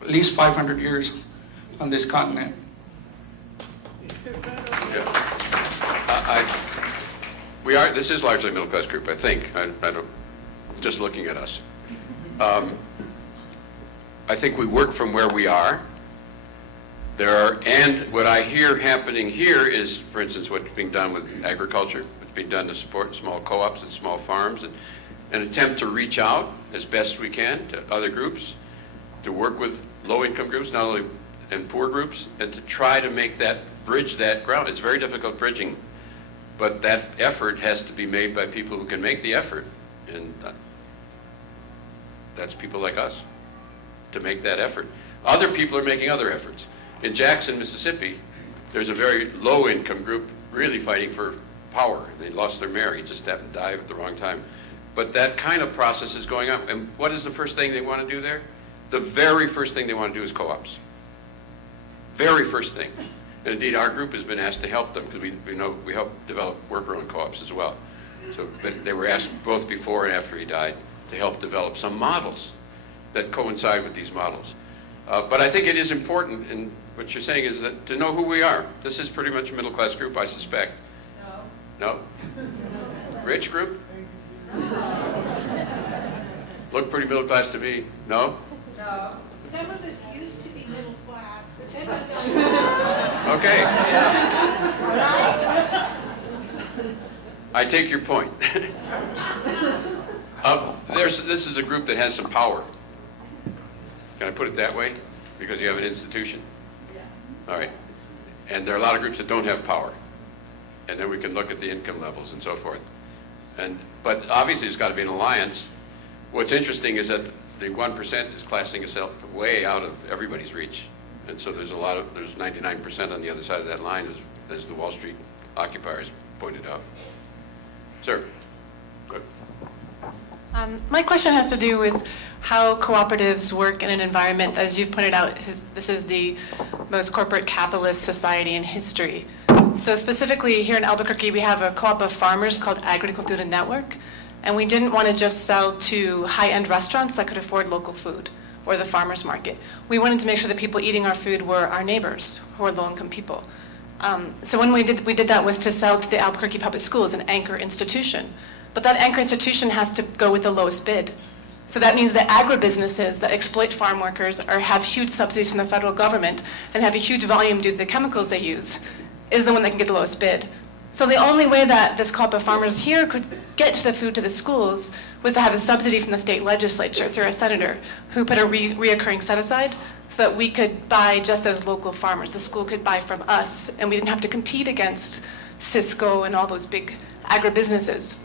at least 500 years on this continent. Yeah. This is largely a middle class group, I think. I don't, just looking at us. I think we work from where we are. And what I hear happening here is, for instance, what's being done with agriculture, what's being done to support small co-ops and small farms, and an attempt to reach out as best we can to other groups, to work with low-income groups, not only and poor groups, and to try to make that, bridge that ground. It's very difficult bridging, but that effort has to be made by people who can make the effort, and that's people like us, to make that effort. Other people are making other efforts. In Jackson, Mississippi, there's a very low-income group really fighting for power. They lost their mayor. He just happened to die at the wrong time. But that kind of process is going on. And what is the first thing they want to do there? The very first thing they want to do is co-ops. Very first thing. And indeed, our group has been asked to help them because we help develop worker-owned co-ops as well. So but they were asked both before and after he died to help develop some models. that coincide with these models. But I think it is important, and what you're saying is that to know who we are. This is pretty much a middle-class group, I suspect. No? Rich group? Look pretty middle-class to me. No? No. Some of us used to be middle class, but then we got... Okay. I take your point. This is a group that has some power. Can I put it that way? Because you have an institution? All right. And there are a lot of groups that don't have power. And then we can look at the income levels and so forth. But obviously it's got to be an alliance. What's interesting is that the 1% is classing itself way out of everybody's reach. And so there's 99% on the other side of that line, as the Wall Street occupiers pointed out. Sir. Good. My question has to do with how cooperatives work in an environment, as you've pointed out, this is the most corporate capitalist society in history. So specifically here in Albuquerque, we have a co-op of farmers called Agricultura Network, and we didn't want to just sell to high-end restaurants that could afford local food or the farmers market. We wanted to make sure that people eating our food were our neighbors, who are low-income people. So when we did that was to sell to the Albuquerque Public Schools, an anchor institution. But that anchor institution has to go with the lowest bid. So that means that agribusinesses that exploit farm workers or have huge subsidies from the federal government and have a huge volume due to the chemicals they use is the one that can get the lowest bid. So the only way that this co-op of farmers here could get to the food to the schools was to have a subsidy from the state legislature through a senator who put a reoccurring set-aside so that we could buy just as local farmers. The school could buy from us, and we didn't have to compete against Cisco and all those big agribusinesses.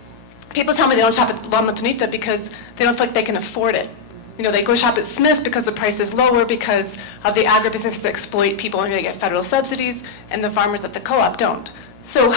People tell me they don't shop at La Montanita because they don't feel like they can afford it. You know, they go shop at Smith's because the price is lower because of the agribusinesses that exploit people and they get federal subsidies, and the farmers at the co-op don't. So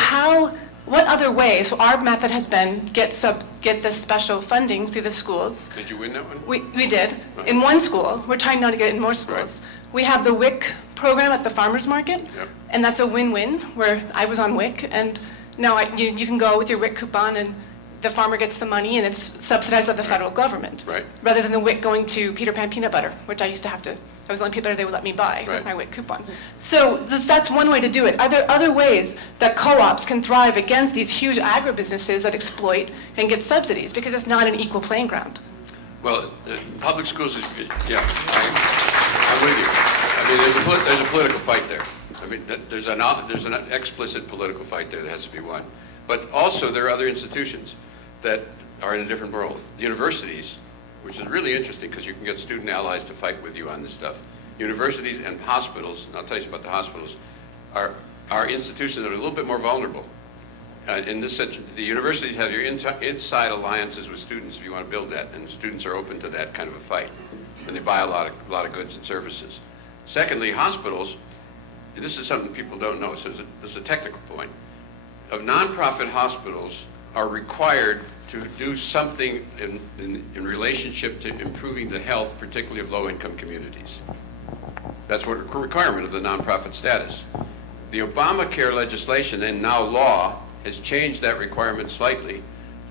what other ways? So our method has been get this special funding through the schools. Did you win that one? We did. In one school. We're trying now to get it in more schools. Right. We have the WIC program at the farmers market, yep. And that's a win-win where I was on WIC, and now you can go with your WIC coupon and the farmer gets the money and it's subsidized by the federal government. Right. Rather than the WIC going to Peter Pan peanut butter, which I used to have to, that was the only peanut butter they would let me buy with my WIC coupon. So that's one way to do it. Are there other ways that co-ops can thrive against these huge agribusinesses that exploit and get subsidies? Because it's not an equal playing ground. Well, public schools is, yeah, I'm with you. I mean, there's a political fight there. I mean, there's an explicit political fight there that has to be won. But also there are other institutions that are in a different world. Universities, which is really interesting because you can get student allies to fight with you on this stuff. Universities and hospitals, and I'll tell you about the hospitals, are institutions that are a little bit more vulnerable. In this sense, the universities have your inside alliances with students if you want to build that, and students are open to that kind of a fight, and they buy a lot of goods and services. Secondly, hospitals, this is something people don't know, so this is a technical point. Nonprofit hospitals are required to do something in relationship to improving the health, particularly of low-income communities. That's what a requirement of the nonprofit status. The Obamacare legislation, and now law, has changed that requirement slightly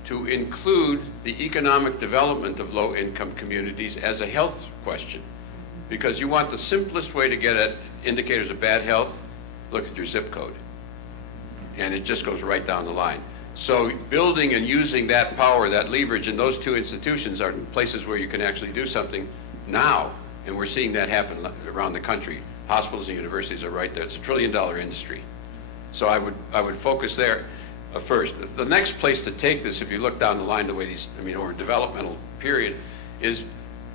to include the economic development of low-income communities as a health question. Because you want the simplest way to get at indicators of bad health, look at your zip code. And it just goes right down the line. So building and using that power, that leverage in those two institutions are places where you can actually do something now, and we're seeing that happen around the country. Hospitals and universities are right there. It's $1 trillion industry. So I would focus there first. The next place to take this, if you look down the line the way over a developmental period, is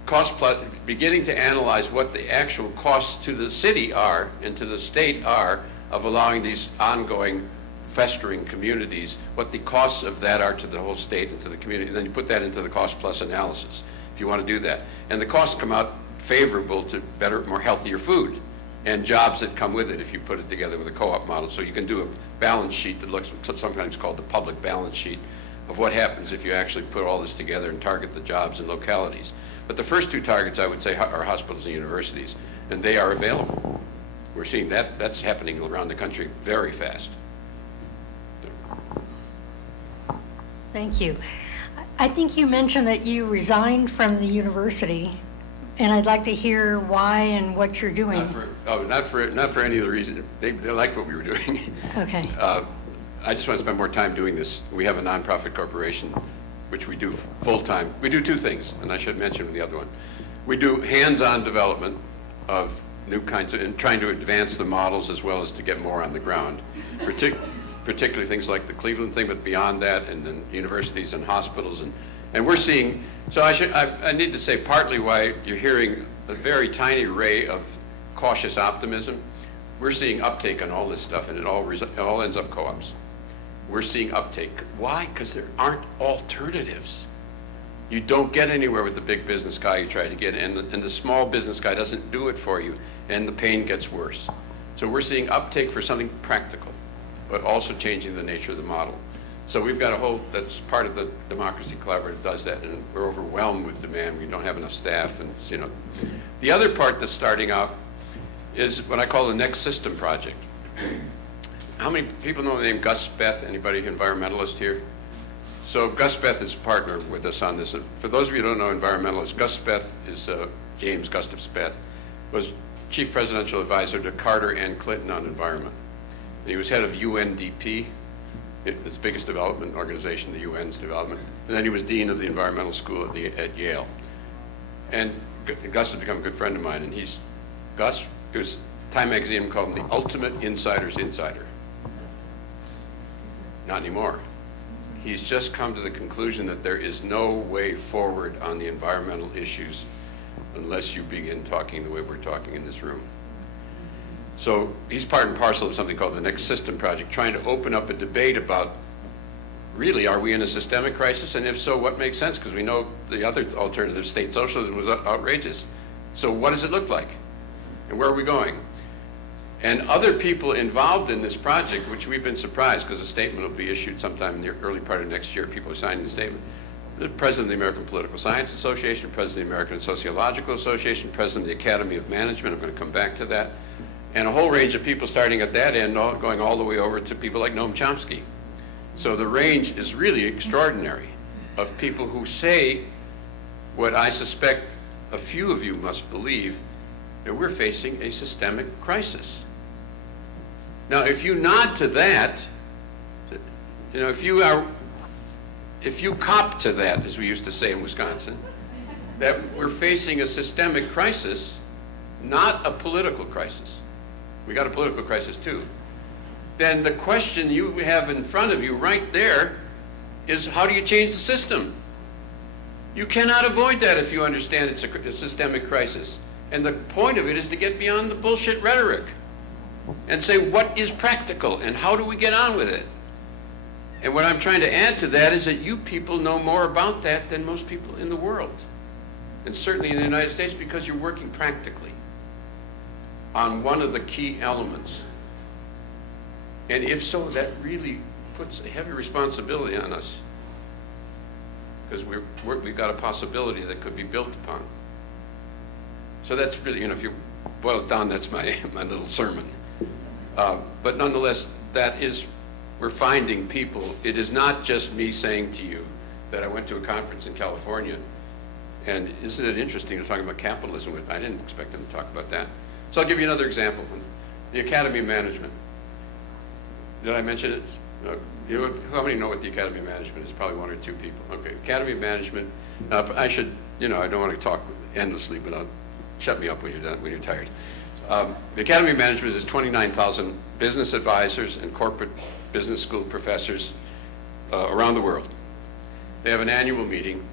cost plus, beginning to analyze what the actual costs to the city are and to the state are of allowing these ongoing festering communities, what the costs of that are to the whole state and to the community. And then you put that into the cost plus analysis if you want to do that. And the costs come out favorable to better, more healthier food and jobs that come with it if you put it together with a co-op model. So you can do a balance sheet that looks sometimes called the public balance sheet of what happens if you actually put all this together and target the jobs and localities. But the first two targets, I would say, are hospitals and universities, and they are available. We're seeing that's happening around the country very fast. Thank you. I think you mentioned that you resigned from the university And I'd like to hear why and what you're doing. Not for any of the reason. They liked what we were doing. Okay. I just want to spend more time doing this. We have a nonprofit corporation, which we do full-time. We do two things, and I should mention the other one. We do hands-on development of new kinds of, and trying to advance the models as well as to get more on the ground. Particularly things like the Cleveland thing, but beyond that, and then universities and hospitals. And we're seeing, so I need to say partly why you're hearing a very tiny ray of cautious optimism. We're seeing uptake on all this stuff, and it all ends up co-ops. We're seeing uptake. Why? Because there aren't alternatives. You don't get anywhere with the big business guy you try to get, and the small business guy doesn't do it for you, and the pain gets worse. So we're seeing uptake for something practical, but also changing the nature of the model. So we've got a whole, that's part of the Democracy Collaborative does that, and we're overwhelmed with demand. We don't have enough staff, and you know. The other part that's starting out is what I call the Next System Project. How many people know the name Gus Speth? Anybody environmentalist here? So Gus Speth is a partner with us on this. For those of you who don't know environmentalists, Gus Speth is, James Gustav Speth, was chief presidential advisor to Carter and Clinton on environment. And he was head of UNDP, its biggest development organization, the UN's development. And then he was dean of the environmental school at Yale. And Gus has become a good friend of mine, and Gus, it was Time magazine called him the ultimate insider's insider. Not anymore. He's just come to the conclusion that there is no way forward on the environmental issues unless you begin talking the way we're talking in this room. So he's part and parcel of something called the Next System Project, trying to open up a debate about, really, are we in a systemic crisis? And if so, what makes sense? Because we know the other alternative, state socialism, was outrageous. So what does it look like? And where are we going? And other people involved in this project, which we've been surprised, because a statement will be issued sometime in the early part of next year, people are signing the statement. The president of the American Political Science Association, president of the American Sociological Association, president of the Academy of Management, I'm going to come back to that, and a whole range of people starting at that end, going all the way over to people like Noam Chomsky. So the range is really extraordinary of people who say what I suspect a few of you must believe, that we're facing a systemic crisis. Now, if you nod to that, you know, if you cop to that, as we used to say in Wisconsin, that we're facing a systemic crisis, not a political crisis. We got a political crisis too. Then the question you have in front of you right there is, how do you change the system? You cannot avoid that if you understand it's a systemic crisis. And the point of it is to get beyond the bullshit rhetoric and say, what is practical and how do we get on with it? And what I'm trying to add to that is that you people know more about that than most people in the world. And certainly in the United States, because you're working practically on one of the key elements. And if so, that really puts a heavy responsibility on us, because we've got a possibility that could be built upon. So that's really, you know, if you boil it down, that's my little sermon. But nonetheless, we're finding people. It is not just me saying to you that I went to a conference in California, and isn't it interesting to talk about capitalism? I didn't expect them to talk about that. So I'll give you another example. The Academy of Management. Did I mention it? How many know what the Academy of Management is? Probably one or two people. Okay, Academy of Management. I should, you know, I don't want to talk endlessly, but I'll shut me up when you're done, when you're tired. The Academy of Management is 29,000 business advisors and corporate business school professors around the world. They have an annual meeting.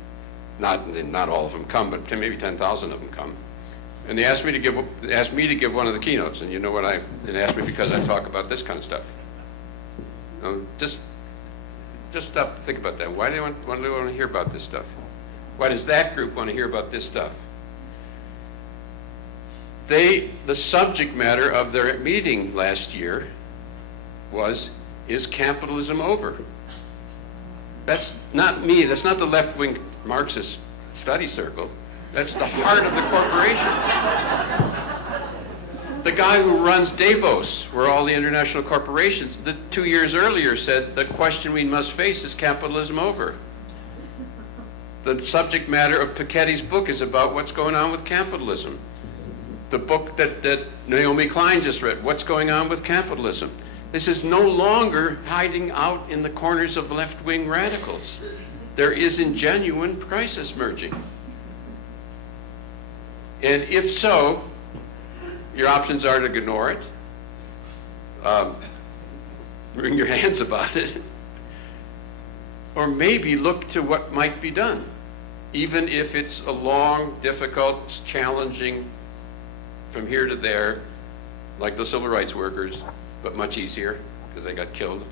Not all of them come, but maybe 10,000 of them come. And they asked me to give one of the keynotes. And you know what they asked me because I talk about this kind of stuff. Just stop and think about that. Why do they want to hear about this stuff? Why does that group want to hear about this stuff? The subject matter of their meeting last year was, is capitalism over? That's not me. That's not the left-wing Marxist study circle. That's the heart of the corporation. The guy who runs Davos, where all the international corporations, 2 years earlier said the question we must face is capitalism over? The subject matter of Piketty's book is about what's going on with capitalism. The book that Naomi Klein just read, What's Going On with Capitalism. This is no longer hiding out in the corners of left-wing radicals. There is a genuine crisis merging. And if so, your options are to ignore it, wring your hands about it, or maybe look to what might be done, even if it's a long, difficult, challenging, from here to there, like the civil rights workers, but much easier because they got killed,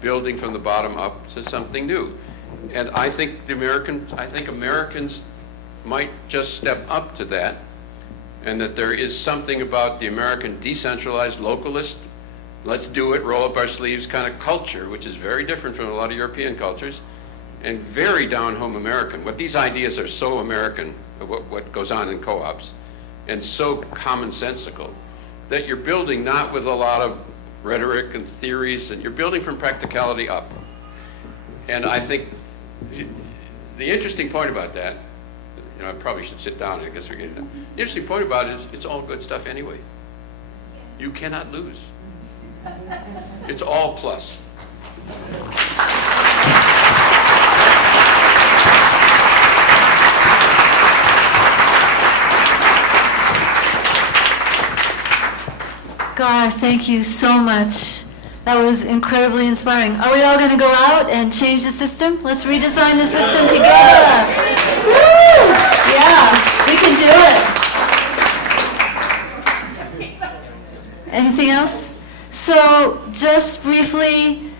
building from the bottom up to something new. And I think Americans might just step up to that, and that there is something about the American decentralized localist, let's do it, roll up our sleeves kind of culture, which is very different from a lot of European cultures, and very down-home American. What these ideas are so American, what goes on in co-ops, and so commonsensical, that you're building not with a lot of rhetoric and theories, and you're building from practicality up. And I think the interesting point about that, I probably should sit down, I guess we're getting done. The interesting point about it is it's all good stuff anyway. You cannot lose. It's all plus. Gar, thank you so much. That was incredibly inspiring. Are we all going to go out and change the system? Let's redesign the system together. Woo! Yeah, we can do it. Anything else? So just briefly,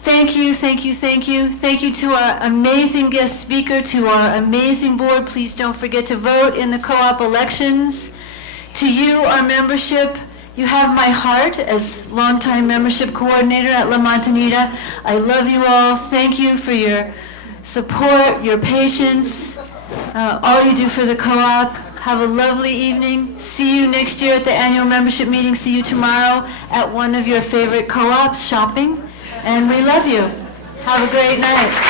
thank you to our amazing guest speaker, to our amazing board. Please don't forget to vote in the co-op elections. To you, our membership, you have my heart as longtime membership coordinator at La Montanita. I love you all. Thank you for your support, your patience, all you do for the co-op. Have a lovely evening. See you next year at the annual membership meeting. See you tomorrow at one of your favorite co-ops shopping. And we love you. Have a great night.